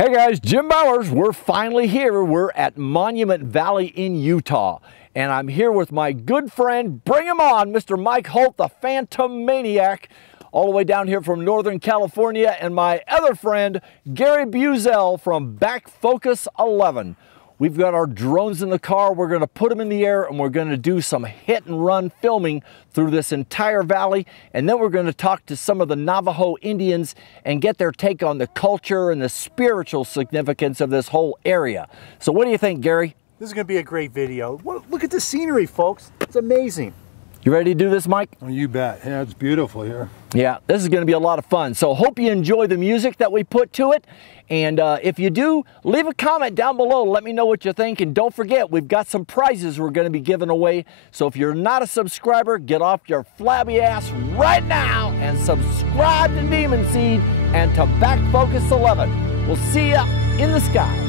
Hey guys, Jim Bowers. We're finally here. We're at Monument Valley in Utah. And I'm here with my good friend, bring him on, Mr. Mike Holt, the Phantom Maniac, all the way down here from Northern California, and my other friend, Gary Buzel from Back Focus 11. We've got our drones in the car. We're going to put them in the air and we're going to do some hit and run filming through this entire valley. And then we're going to talk to some of the Navajo Indians and get their take on the culture and the spiritual significance of this whole area. So what do you think, Gary? This is going to be a great video. Look at the scenery, folks. It's amazing. You ready to do this, Mike? Oh, you bet. Yeah, it's beautiful here. Yeah, this is going to be a lot of fun. So hope you enjoy the music that we put to it. And if you do, leave a comment down below. Let me know what you think. And don't forget, we've got some prizes we're going to be giving away. So if you're not a subscriber, get off your flabby ass right now and subscribe to Demunseed and to Back Focus 11. We'll see you in the sky.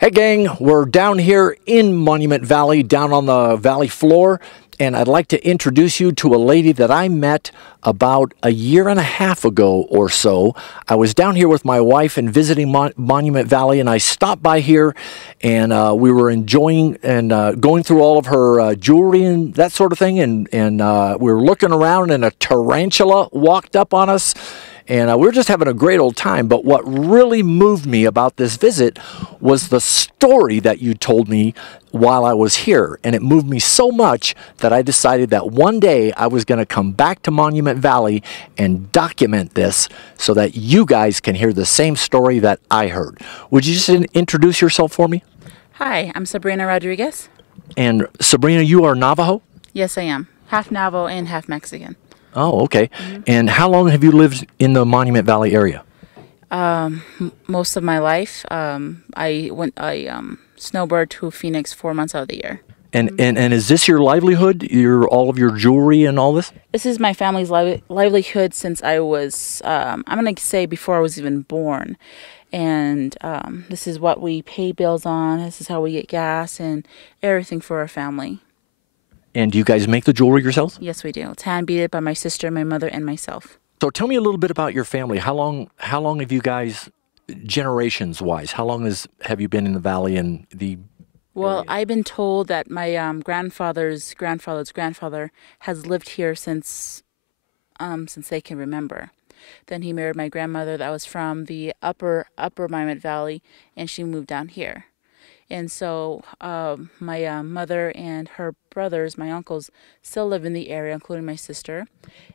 Hey gang, we're down here in Monument Valley, down on the valley floor, and I'd like to introduce you to a lady that I met about a year and a half ago or so. I was down here with my wife and visiting Monument Valley, and I stopped by here, and we were enjoying and going through all of her jewelry and that sort of thing, and we were looking around, and a tarantula walked up on us. And we were just having a great old time. But what really moved me about this visit was the story that you told me while I was here. And it moved me so much that I decided that one day I was going to come back to Monument Valley and document this so that you guys can hear the same story that I heard. Would you just introduce yourself for me? Hi, I'm Sabrina Rodriguez. And Sabrina, you are Navajo? Yes, I am. Half Navajo and half Mexican. Oh, okay. Mm-hmm. And how long have you lived in the Monument Valley area? Most of my life. I snowbird to Phoenix 4 months out of the year. And is this your livelihood? All of your jewelry and all this? This is my family's livelihood since I was, I'm going to say before I was even born. And this is what we pay bills on. This is how we get gas and everything for our family. And do you guys make the jewelry yourselves? Yes, we do. It's hand-beaded by my sister, my mother, and myself. So tell me a little bit about your family. How long have you guys, generations-wise, have you been in the valley and the Well, area? I've been told that my grandfather's grandfather's grandfather has lived here since they can remember. Then he married my grandmother that was from the upper Monument Valley, and she moved down here. And so my mother and her brothers, my uncles, still live in the area, including my sister.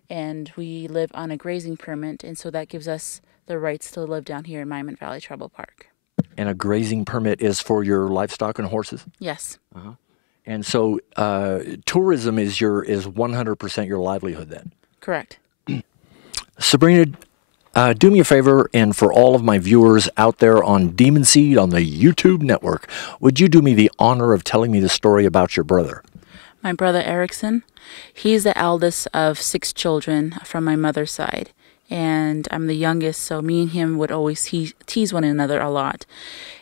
And we live on a grazing permit, and so that gives us the rights to live down here in Monument Valley Tribal Park. And a grazing permit is for your livestock and horses? Yes. Uh-huh. And so tourism is 100% your livelihood then? Correct. Sabrina, do me a favor, and for all of my viewers out there on Demunseed on the YouTube network, would you do me the honor of telling me the story about your brother? My brother Erickson, he's the eldest of 6 children from my mother's side. And I'm the youngest, so me and him would always tease one another a lot.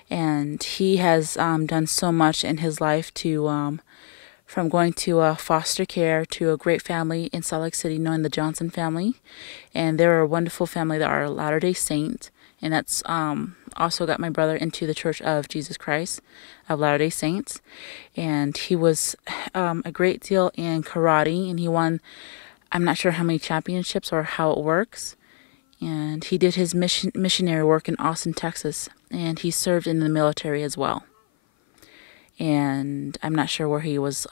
And he has done so much in his life to... from going to foster care to a great family in Salt Lake City known the Johnson family. And they're a wonderful family that are Latter-day Saints. And that's also got my brother into the Church of Jesus Christ of Latter-day Saints. And he was a great deal in karate, and he won, I'm not sure how many championships or how it works. And he did his missionary work in Austin, Texas. And he served in the military as well. And I'm not sure where he was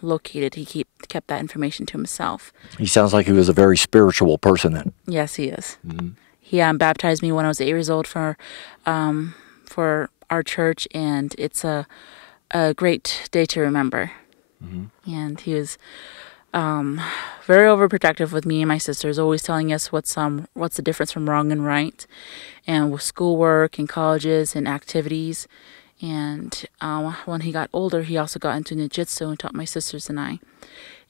located. He kept that information to himself. He sounds like he was a very spiritual person then. Yes, he is. Mm-hmm. He baptized me when I was 8 years old for our church, and it's a great day to remember. Mm-hmm. And he was very overprotective with me and my sisters, always telling us what's the difference from wrong and right, and with schoolwork and colleges and activities. And when he got older, he also got into jiu-jitsu and taught my sisters and I.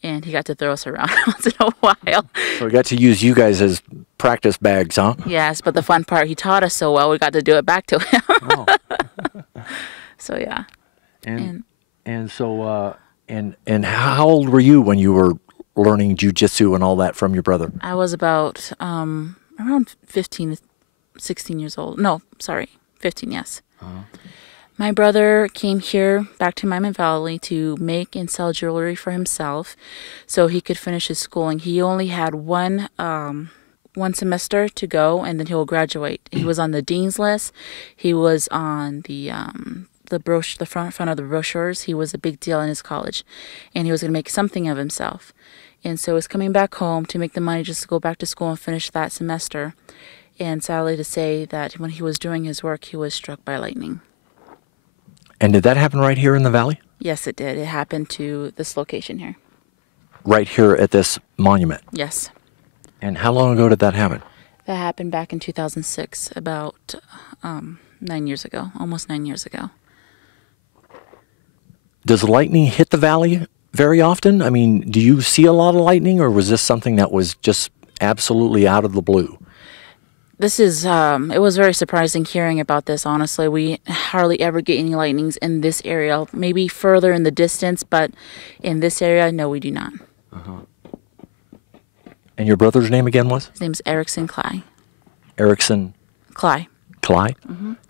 And he got to throw us around once in a while. So he got to use you guys as practice bags, huh? Yes, but the fun part, he taught us so well, we got to do it back to him. Oh. So, yeah. And so how old were you when you were learning jiu-jitsu and all that from your brother? I was about around 15, 16 years old. No, sorry, 15, yes. Uh-huh. My brother came here back to Monument Valley to make and sell jewelry for himself so he could finish his schooling. He only had one semester to go, and then he will graduate. He was on the dean's list. He was on the front of the brochures. He was a big deal in his college, and he was going to make something of himself. And so he's coming back home to make the money just to go back to school and finish that semester. And sadly to say that when he was doing his work, he was struck by lightning. And did that happen right here in the valley? Yes, it did. It happened to this location here. Right here at this monument? Yes. And how long ago did that happen? That happened back in 2006, about 9 years ago, almost 9 years ago. Does lightning hit the valley very often? I mean, do you see a lot of lightning, or was this something that was just absolutely out of the blue? This is, it was very surprising hearing about this, honestly. We hardly ever get any lightnings in this area, maybe further in the distance, but in this area, no, we do not. And your brother's name again was? His name's Erickson Cly. Erickson Cly. Cly?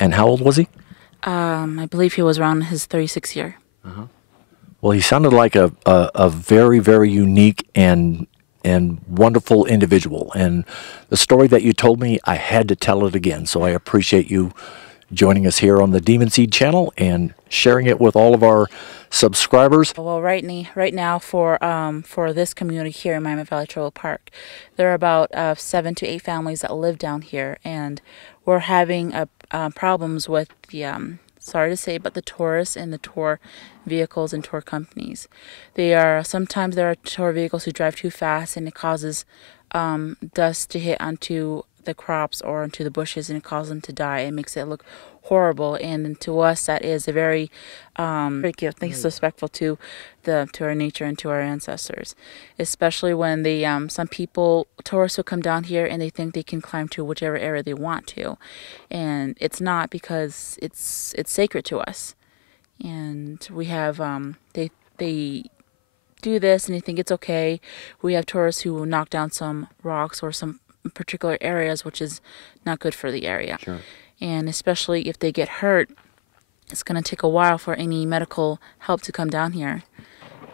And how old was he? I believe he was around his 36th year. Well, he sounded like a very, very unique and wonderful individual. And the story that you told me, I had to tell it again. So I appreciate you joining us here on the Demunseed channel and sharing it with all of our subscribers. Well, right now for this community here in Miami Valley Trail Park, there are about 7 to 8 families that live down here, and we're having problems with the sorry to say, but the tourists and the tour vehicles and tour companies. Sometimes there are tour vehicles who drive too fast, and it causes dust to hit onto the crops or into the bushes, and it causes them to die. It makes it look horrible, and to us that is a very disrespectful to our nature and to our ancestors, especially when some tourists will come down here and they think they can climb to whichever area they want to, and it's not, because it's sacred to us. And we have they do this and they think it's okay. We have tourists who will knock down some rocks or some particular areas, which is not good for the area. Sure. And especially if they get hurt, it's going to take a while for any medical help to come down here.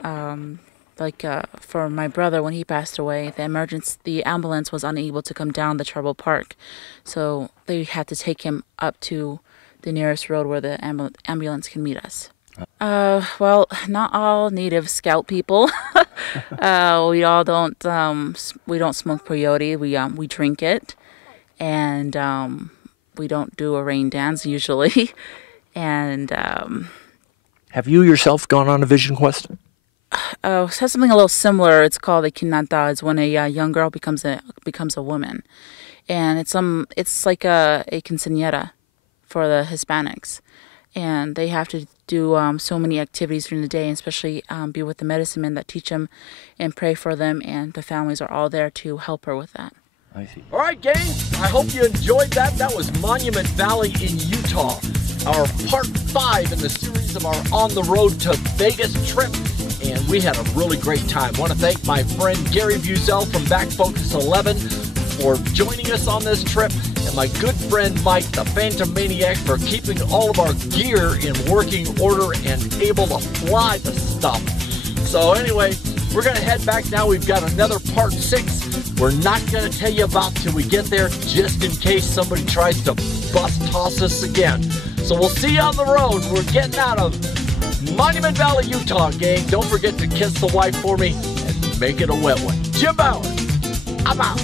For my brother, when he passed away, the ambulance was unable to come down the Tribal Park, so they had to take him up to the nearest road where the ambulance can meet us. Well, not all native scout people. We don't smoke peyote. We drink it, and we don't do a rain dance usually. And Have you yourself gone on a vision quest? it has something a little similar. It's called a kinanta. It's when a young girl becomes a woman, and it's like a quinceañera for the Hispanics, and they have to do so many activities during the day, and especially be with the medicine men that teach them and pray for them, and the families are all there to help her with that. I see. All right, gang, I hope you enjoyed that. That was Monument Valley in Utah, our part 5 in the series of our On the Road to Vegas trip, and we had a really great time. I want to thank my friend Gary Buzel from Back Focus 11 for joining us on this trip, and my good friend Mike, the Phantom Maniac, for keeping all of our gear in working order and able to fly the stuff. So anyway, we're going to head back now. We've got another part 6. We're not going to tell you about till we get there, just in case somebody tries to bust toss us again. So we'll see you on the road. We're getting out of Monument Valley, Utah, gang. Don't forget to kiss the wife for me and make it a wet one. Jim Bauer, I'm out.